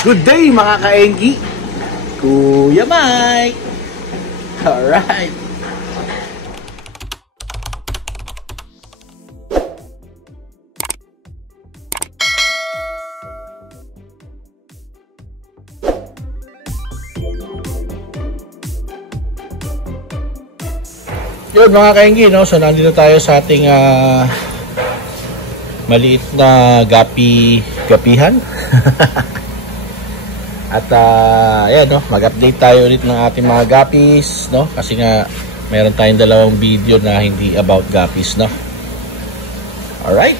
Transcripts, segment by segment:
Good day mga ka-Engi! Kuya Mike! Alright! Yun mga ka-Engi, no? So nandito tayo sa ating maliit na gapihan. At ayan, no, mag-update tayo ulit ng ating mga guppies, no? Kasi nga meron tayong dalawang video na hindi about guppies, no? Alright.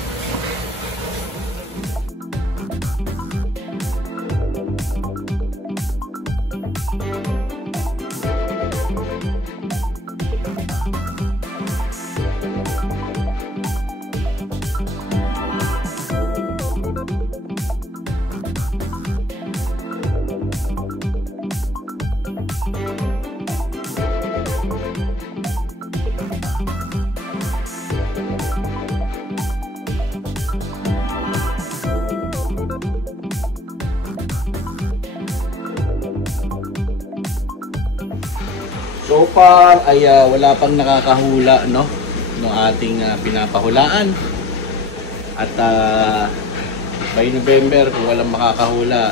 So far ay wala pang nakakahula, no, ng ating pinapahulaan. At by November kung walang makakahula,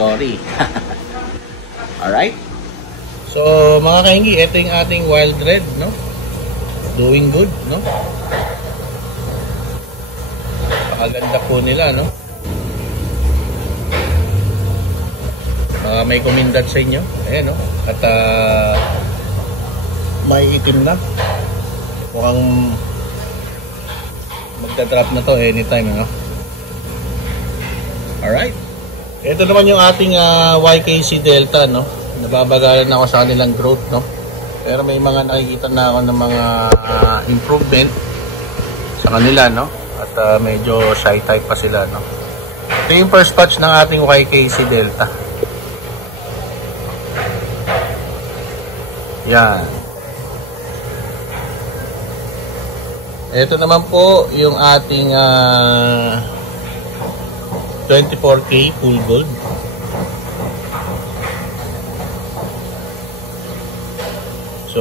sorry. Alright. So mga ka-Engi, ito yung ating wild red, no, doing good, no. Pakaganda po nila, no. May kumindat sa inyo, ayan, no. At may itim na, mukhang magdadrop na to anytime, no. Alright, ito naman yung ating YKC Delta, no. Nababagalan ako sa kanilang growth, no, pero may mga nakikita na ako ng mga improvement sa kanila, no. At medyo shy type pa sila, no. Ito yung first batch ng ating YKC Delta. Yan. Ito naman po yung ating 24K full gold. So,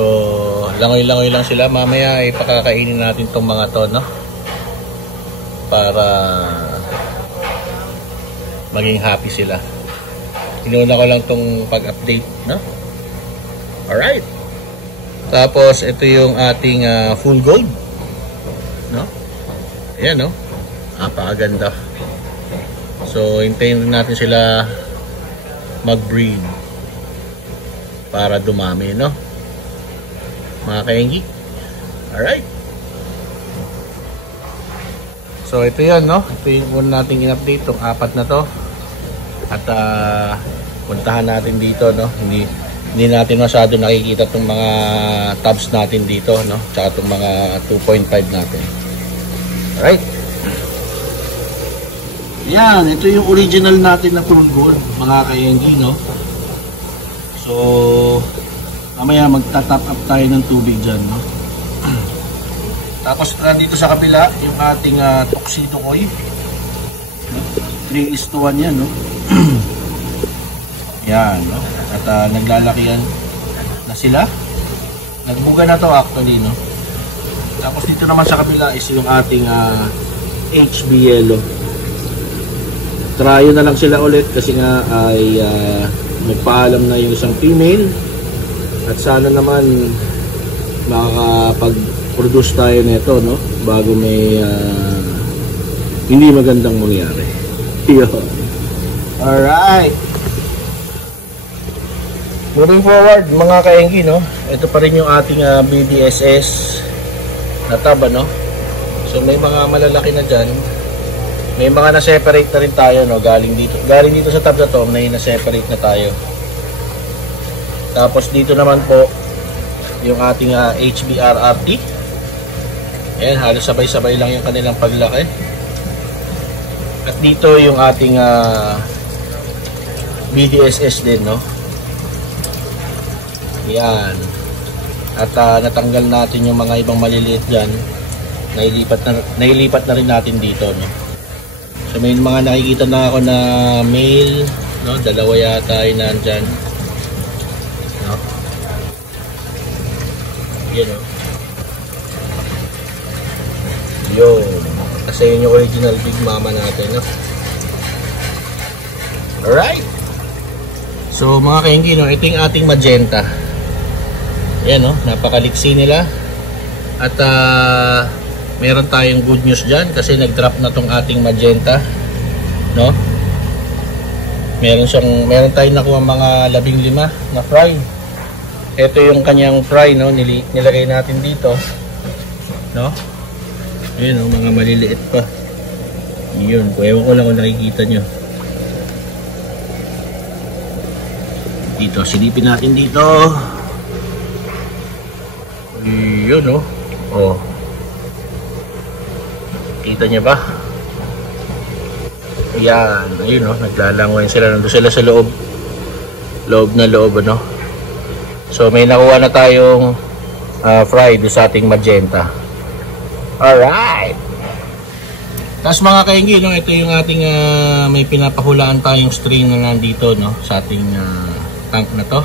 langoy-langoy lang sila. Mamaya ay pakakainin natin tong mga to, no? Para maging happy sila. Inuna ko lang tong pag-update, no? Alright. Tapos ito yung ating full gold, no? Ayan, no? Napakaganda. So hintayin natin sila mag-breed para dumami, no, mga ka-Engi. Alright. So ito yan, no? Ito yung muna nating in-update, itong apat na to. At puntahan natin dito, no? Hindi natin masyado nakikita itong mga tabs natin dito, no? Tsaka itong mga 2.5 natin. Alright. Yan, ito yung original natin na full gold, mga ka-Engi, no? So mamaya magta-top up tayo ng tubig dyan, no? Tapos dito sa kabila yung ating tuxedo koi, 3:1 yan, no? Yan, no? At naglalakihan na sila. Nagbuga na to actually, no? Tapos dito naman sa kabila is yung ating HB yellow. Tryo na lang sila ulit kasi nga ay nagpaalam na yung isang female. At sana naman makakapag-produce tayo nito, no? Bago may hindi magandang mangyari. Alright. Moving forward, mga ka-Engi, no? Ito pa rin yung ating BDSS na tab, no? So may mga malalaki na dyan. May mga na-separate na rin tayo, no? Galing dito sa tab na to, may na-separate na tayo. Tapos dito naman po yung ating HBRRT. Ayan, halos sabay-sabay lang yung kanilang paglaki. At dito yung ating BDSS din, no? Yan. At natanggal natin yung mga ibang maliliit dyan. Nailipat na rin natin dito, no? So So may mga nakikita na ako na male, no? Dalawa yata ay nandyan, no? Yan, no? Yun, kasi yun yung original Big Mama natin, no? Alright, so mga kainggi, no? Ito yung ating magenta. Yan, no? Napakaliksi nila. At meron tayong good news dyan kasi nag-drop na tong ating magenta, no? Meron tayong nakuha mga 15 na fry. Ito yung kanyang fry, no? Nilagay natin dito, no? Ayun, no? Mga maliliit pa. Yun, ewan ko lang kung nakikita nyo dito. Silipin natin dito. Yun, no? Oh, kita niya ba? Ayan, ayun, no? Naglalangoy sila. Nandun sila sa loob na loob, ano? So may nakuha na tayong fry sa ating magenta. Alright, tapos mga kainggi, no? Ito yung ating may pinapahulaan tayong string na nandito, no? Sa ating tank na to.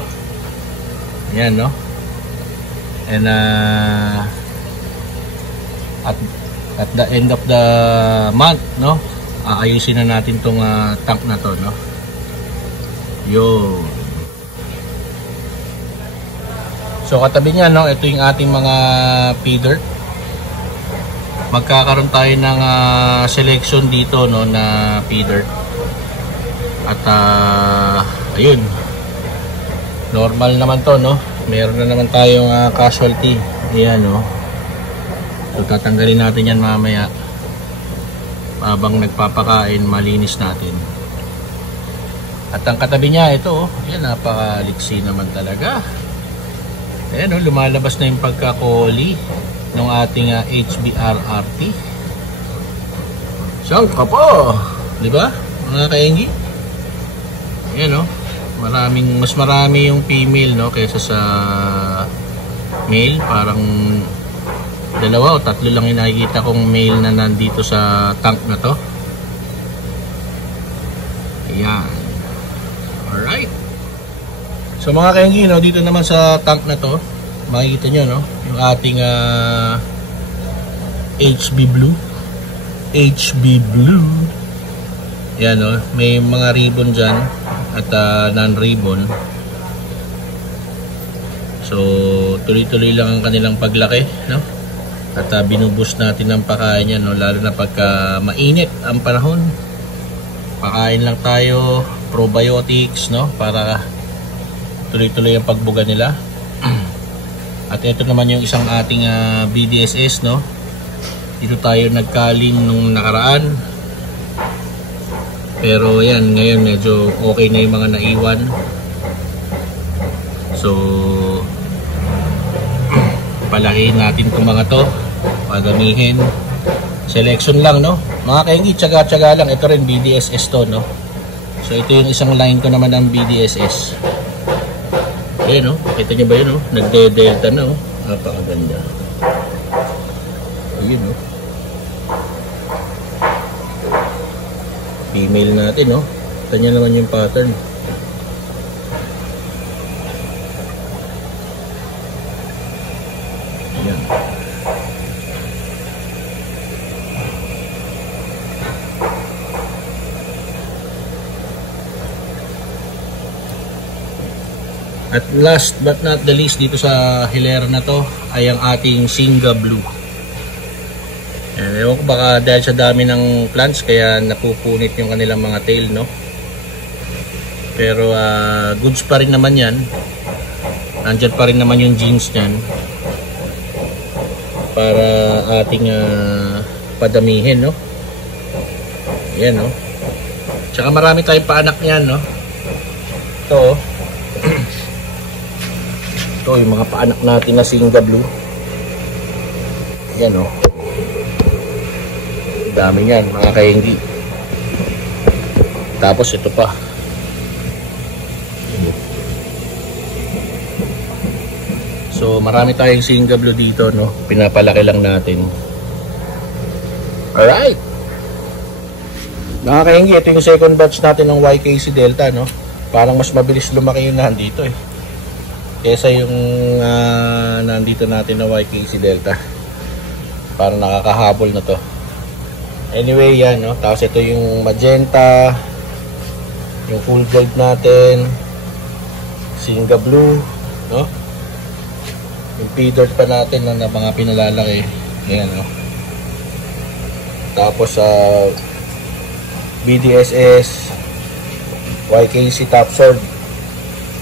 Ayan, no? And at the end of the month, no, aayusin na natin tong tank na to, no. Yun. So katabi niya, no, ito yung ating mga feeder. Magkakaroon tayo ng selection dito, no, na feeder. At ayun, normal naman to, no. Meron na naman tayong casualty. Ayan, no. So tatanggalin natin yan mamaya habang nagpapakain, malinis natin. At ang katabi niya, ito, yan, napakaliksi naman talaga. Ayan, lumalabas na yung pagkakoli ng ating HBRRT. Siyang ka po, di ba mga kainggi? Ayan, mas marami yung female, no, kaysa sa male. Parang 2 o 3 lang yung nakikita kong male na nandito sa tank na to. Ayan. Alright. So mga kainggi, no, dito naman sa tank na to, makikita nyo, no, yung ating HB Blue. Ayan, no, may mga ribbon dyan at non-ribbon. So tuloy-tuloy lang ang kanilang paglaki, no? At binuboost natin ang pagkain yan, no? Lalo na pagka mainit ang panahon. Pakain lang tayo, probiotics, no? Para tuloy-tuloy ang pagbuga nila. At ito naman yung isang ating BDSS, no? Dito tayo nagkaling nung nakaraan. Pero yan, ngayon medyo okay na yung mga naiwan. So palakihin natin itong mga to, padamihin. Selection lang, no? Mga kainggi, tsaga-tsaga lang. Ito rin BDSS to, no? So ito yung isang line ko naman ng BDSS. Ayun, no? Kita nyo ba yun, no? Nagde-delta na, no? Napakaganda. Ayun, no? Female natin, no? Kita nyo naman yung pattern. Ayan. At last but not the least dito sa hilera na to ay ang ating Singa Blue. Ewan ko, baka dahil sa dami ng plants kaya napupunit yung kanilang mga tail, no? Pero goods pa rin naman yan. Nandyan pa rin naman yung genes nyan para ating padamihin, no? Yan, no? Tsaka marami tayong paanak nyan, no? Ito, ito yung mga paanak natin na Singa Blue. Yan, no? Dami yan, mga kainggi. Tapos ito pa. So marami tayong Singa Blue dito, no? Pinapalaki lang natin. Alright. Mga kainggi, ito yung second batch natin ng YKC Delta, no? Parang mas mabilis lumaki yung nandito eh. Kesa yung nandito natin na YKC Delta. Parang nakakahabol na to. Anyway, yan, no? Tapos ito yung magenta, yung full gold natin, Singa Blue, no? Yung P-Dirt pa natin na mga pinalalaki. Yan, no? Tapos BDSS, YKC Top Sword,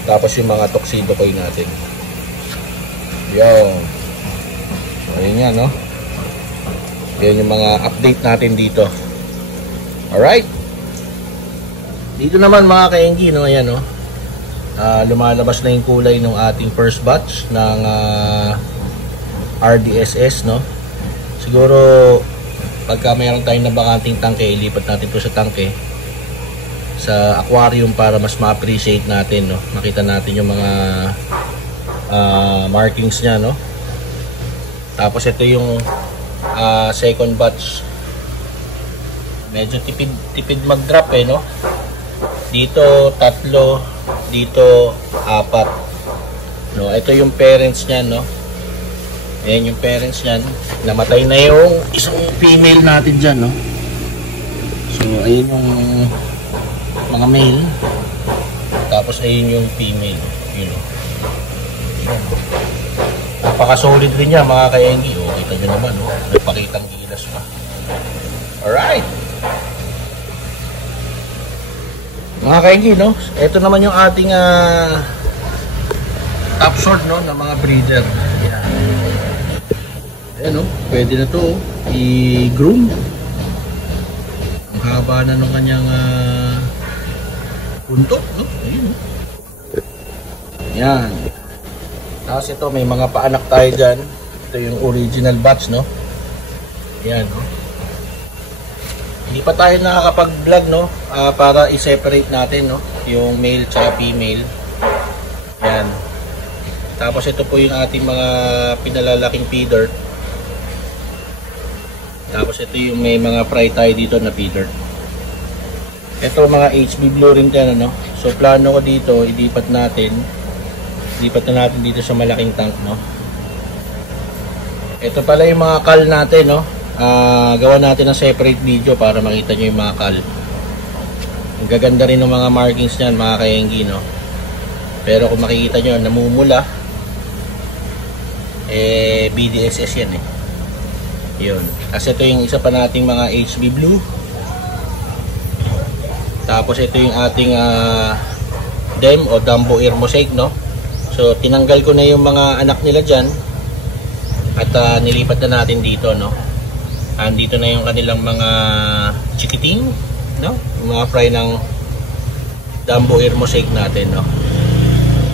tapos yung mga tuxedo coin natin. Yan. Ayun yan, no? Yan yung mga update natin dito. Alright. Dito naman mga kainggi, no? Ayan, no? Lumalabas na yung kulay ng ating first batch ng RDSS, no? Siguro pagka mayroon tayong nabakanting tangke, ilipat natin po sa tangke, sa aquarium, para mas ma-appreciate natin, no? Makita natin yung mga markings nya, no? Tapos ito yung second batch. Medyo tipid mag-drop eh, no? Dito 3, dito 4, no? Ito yung parents nya, no? Ayan yung parents nyan. Namatay na yung isang female natin dyan, no? So, ayun yung mga male. Tapos, ayun yung female. Yun, no? Napaka-solid rin niya, mga kaenggi. O, kita nyo naman, no? May pakitang gilas pa. Alright! Mga kaenggi, no? Ito naman yung ating top sword, no? Ng mga breeder. Yan. Ayan, no? Pwede na to i-groom. Ang haba na nung kanyang punto, no? Ayun, no? Yan. Tapos ito, may mga paanak tayo dyan. Ito yung original batch, no? Yan, no? Hindi pa tayo nakakapag-vlog, no? Para i-separate natin, no? Yung male at female. Yan. Tapos ito po yung ating mga pinalalaking P-Dirt. Tapos ito yung may mga fry tayo dito na P-Dirt. Ito mga HB Blue rin yan, no? So plano ko dito, ilipat natin na natin dito sa malaking tank, no? Ito pala yung mga cal natin, no? Gawa natin ng separate video para makita nyo yung mga cal. Ang gaganda rin ng mga markings nyan, mga kaenggi, no? Pero kung makikita nyo, namumula, BDSS yan, eh. Yun. Kasi ito yung isa pa nating mga HB Blue. Tapos ito yung ating DEM o Dumbo Ear Mosaic, no? So tinanggal ko na yung mga anak nila dyan. At nilipat na natin dito, no? Andito na yung kanilang mga chikiting, no? Yung mga fry ng Dumbo Ear Mosaic natin, no?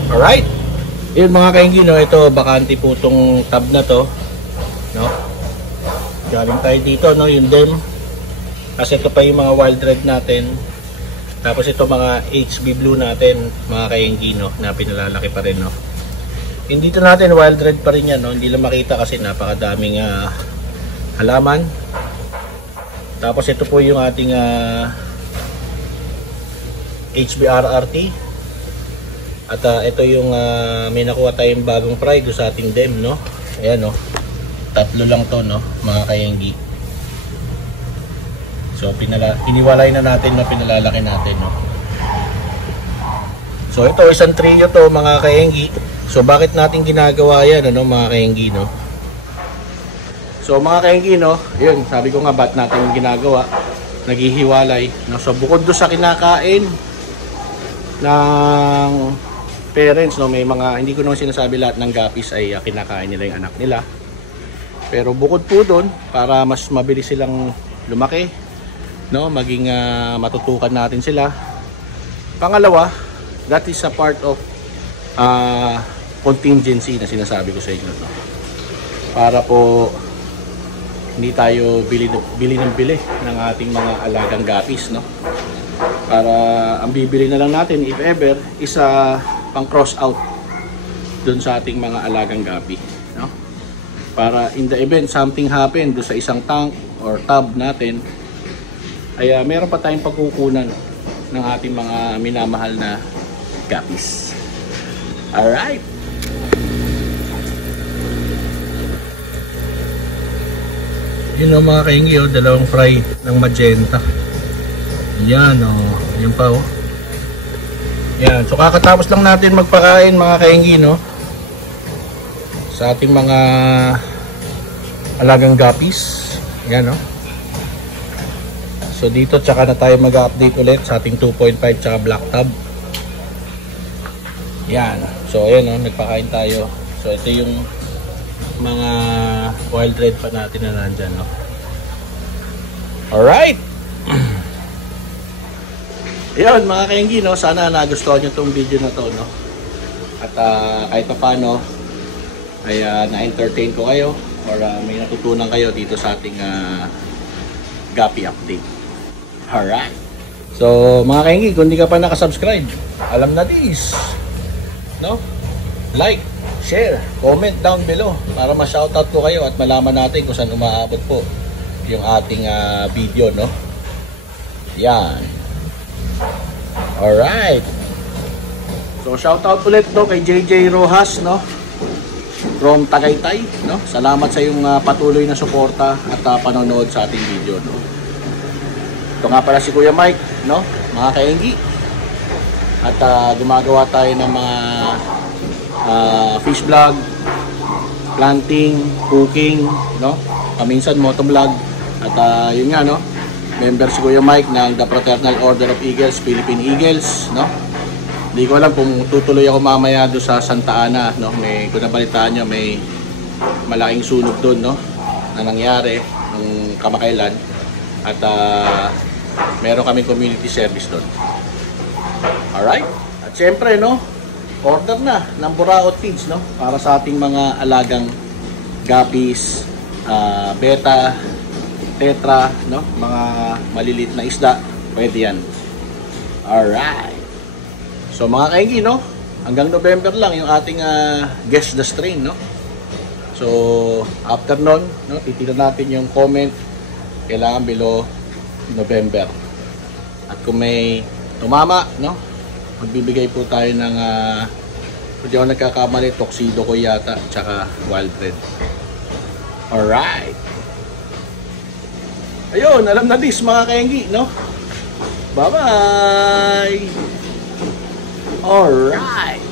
Alright. Yun mga kainggi, no? Ito bakante po itong tab na to, no? Galing tayo dito, no, yung DEM. Kasi ito pa yung mga wild red natin. Tapos ito mga HB Blue natin, mga kainggi, no, na pinalalaki pa rin, no. Yung dito natin wild red pa rin yan, no. Hindi lang makita kasi napakadaming halaman. Tapos ito po yung ating HBRRT. At ito yung may nakuha tayong bagong fry do sa ating DEM, no. Ayan, no. 3 lang to, no, mga kainggi. So iniwalay na natin, no, pinalalaki natin, no. So ito isang trio to, mga kainggi. So bakit natin ginagawa yan, ano, mga kainggi, no? So mga kainggi, no, yun, sabi ko nga ba't natin ginagawa, naghihiwalay, no? So bukod do sa kinakain ng parents, no, may mga, hindi ko naman sinasabi lahat ng guppies ay kinakain nila yung anak nila. Pero bukod po doon, para mas mabilis silang lumaki, no, maging matutukan natin sila. Pangalawa, that is a part of contingency na sinasabi ko sa inyo, no? Para po hindi tayo bili ng bili ng ating mga alagang guppies, no? Para ang bibili na lang natin if ever is pang cross out doon sa ating mga alagang guppy, no? Para in the event something happen do sa isang tank or tub natin, ay meron pa tayong pagkukunan ng ating mga minamahal na guppies. Alright. Yun o mga kaingi, dalawang fry ng magenta. Yan o, yan pa o. Yan, so kakatapos lang natin magpakain mga kaingi, no? Sa ating mga alagang guppies. Yan o. So dito tsaka na tayo mag-update ulit sa ating 2.5 tsaka black tub. Yan. So ayan o, nagpakain tayo. So ito yung mga wild red pa natin na nandyan, no? Alright. Ayun mga kaingi, no? Sana nagustuhan nyo itong video na to, no? At kahit pa paano ay na-entertain ko kayo or may natutunan kayo dito sa ating guppy update. Alright. So mga kaingi, kung di ka pa nakasubscribe, alam na this, no? Like, share, comment down below para ma-shoutout ko kayo at malaman natin kung saan umaabot po yung ating video, no? Yan. Alright. So shoutout ulit to kay JJ Rojas, no? From Tagaytay, no? Salamat sa iyong patuloy na suporta at panonood sa ating video, no? Ito nga pala si Kuya Mike, no? Mga kaingi. At gumagawa tayo ng mga fish vlog, planting, cooking, no? Paminsan motovlog. At yun nga, no? Member si Kuya Mike ng The Fraternal Order of Eagles, Philippine Eagles, no? Hindi ko alam kung tutuloy ako mamaya doon sa Santa Ana, no? Kung nabalitaan nyo, may malaking sunog doon, no? Na nangyari nung kamakailan. At meron kami community service doon. Alright? At syempre, no? Order na ng Buraot Feeds, no? Para sa ating mga alagang guppies, beta, tetra, no? Mga maliliit na isda, pwede yan. Alright. So mga kaingi, no? Hanggang November lang yung ating guess the strain, no? So after nun, no? Titignan natin yung comment kailangan below November. At kung may tumama, no? Magbibigay po tayo ng kung di ako nagkakamali, tuxedo ko yata tsaka wild red. Alright. Ayun, alam na this mga kaingi, no? Bye bye. Alright.